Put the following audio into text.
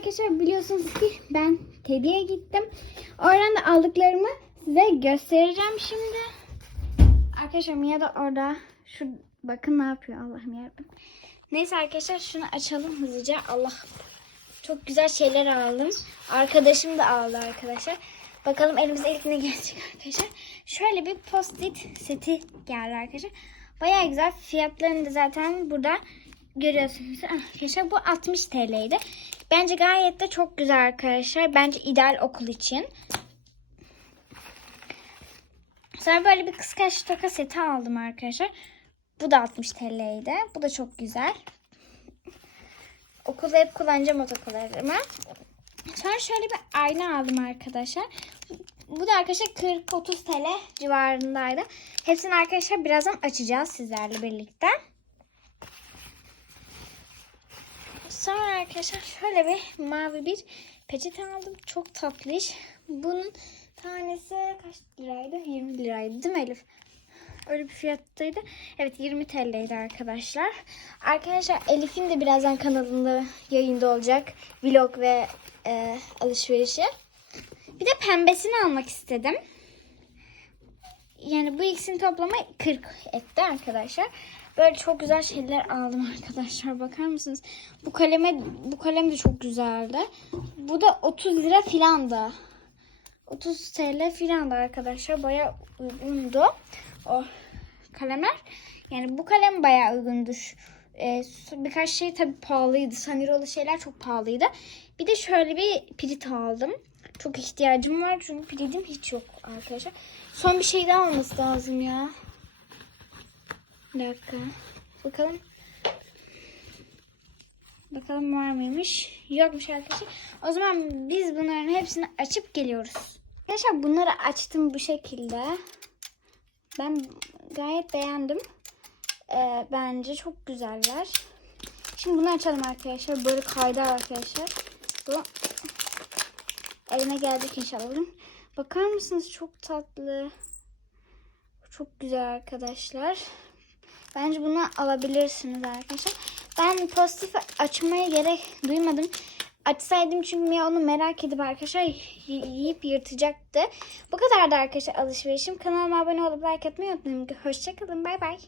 arkadaşlar biliyorsunuz ki ben kediye gittim. Oradan da aldıklarımı size göstereceğim şimdi. Arkadaşlar Mia da orada. Şu bakın ne yapıyor Allah'ım yarabbim. Neyse arkadaşlar şunu açalım hızlıca. Allah çok güzel şeyler aldım. Arkadaşım da aldı arkadaşlar. Bakalım elimize ilk ne gelecek arkadaşlar. Şöyle bir post-it seti geldi arkadaşlar. Bayağı güzel. Fiyatlarını da zaten burada görüyorsunuz. Arkadaşlar bu 60 TL'ydi. Bence gayet de çok güzel arkadaşlar. Bence ideal okul için. Sonra böyle bir kıskaç toka seti aldım arkadaşlar. Bu da 60 TL'ydi. Bu da çok güzel. Okulda hep kullanacağım o. Sonra şöyle bir ayna aldım arkadaşlar. Bu da arkadaşlar 40-30 TL civarındaydı. Hepsini arkadaşlar birazdan açacağız sizlerle birlikte. Sonra arkadaşlar şöyle bir mavi bir peçete aldım. Çok tatlı iş. Bunun tanesi kaç liraydı? 20 liraydı değil mi Elif? Öyle bir fiyattaydı. Evet 20 TL'ydi arkadaşlar. Arkadaşlar Elif'in de birazdan kanalında yayında olacak. Vlog ve e, alışverişi. Bir de pembesini almak istedim. Yani bu ikisini toplama 40 etti arkadaşlar. Böyle çok güzel şeyler aldım arkadaşlar. Bakar mısınız? Bu kaleme bu kalem de çok güzeldi. Bu da 30 lira filandı. 30 TL filandı arkadaşlar. Bayağı uygundu o kalemler. Yani bu kalem bayağı uygundur. Ee, birkaç şey tabii pahalıydı. Sanirolu şeyler çok pahalıydı. Bir de şöyle bir pirit aldım. Çok ihtiyacım var çünkü piritim hiç yok arkadaşlar. Son bir şey daha olması lazım ya. Bir dakika. Bakalım. Bakalım var mıymış? Yokmuş arkadaşlar. O zaman biz bunların hepsini açıp geliyoruz. Arkadaşlar bunları açtım bu şekilde. Ben gayet beğendim. Ee, bence çok güzeller. Şimdi bunu açalım arkadaşlar. Böyle kaydı arkadaşlar. Bu elime gelecek inşallah. Bakar mısınız? Çok tatlı. Çok güzel arkadaşlar. Bence bunu alabilirsiniz arkadaşlar. Ben pozitif açmaya gerek duymadım. Açsaydım çünkü Mia onu merak edip arkadaşlar yiyip yırtacaktı. Bu kadar da arkadaşlar alışverişim. Kanalıma abone olup like atmayı unutmayın. Hoşçakalın. Bay bay.